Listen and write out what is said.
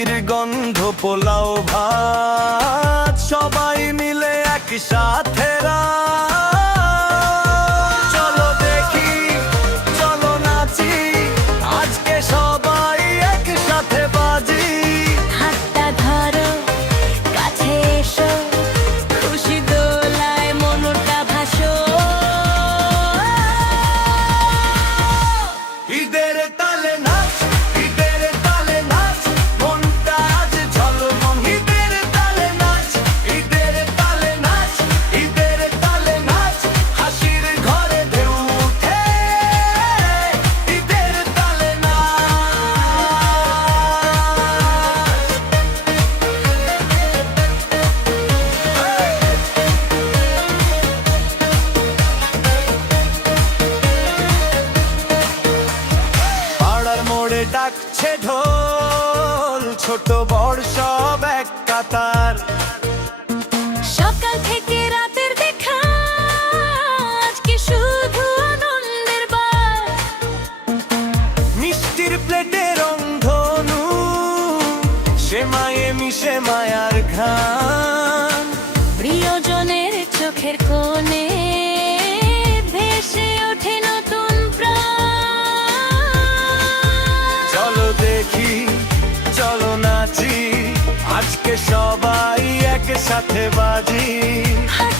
মাটির গন্ধ, পোলাও ভাত, সবাই মিলে একসাথে চলো দেখি, চলো নাচি, আজকে সবাই একসাথে বাজি। হাতটা ধরো, কাছে এসো, খুশি দোলায় মনটা ভাসো। ঈদের তালে নাচ, ঈদের তালে নাচ, মনটা আজ ঝলমল। ঈদের তালে নাচ, ঈদের তালে নাচ, ঈদের তালে নাচ, হাসির ঘরে ঢেউ উঠে। ঈদের তালে পাড়ার মোড়ে ডাকছে ঢোল, ছোট বড় সব এক কাতার। সকাল থেকে রাতের দেখা, আজকে শুধু আনন্দের বার। মিষ্টির প্লেটে রংধনু, সেমায়ে মিশে মায়ার ঘ্রাণ। প্রিয়জনের চোখের কোণে ভেসে ওঠে নতুন প্রাণ। চলো দেখি, চলো নাচি, আজকে সবাই একসাথে বাজি। হাত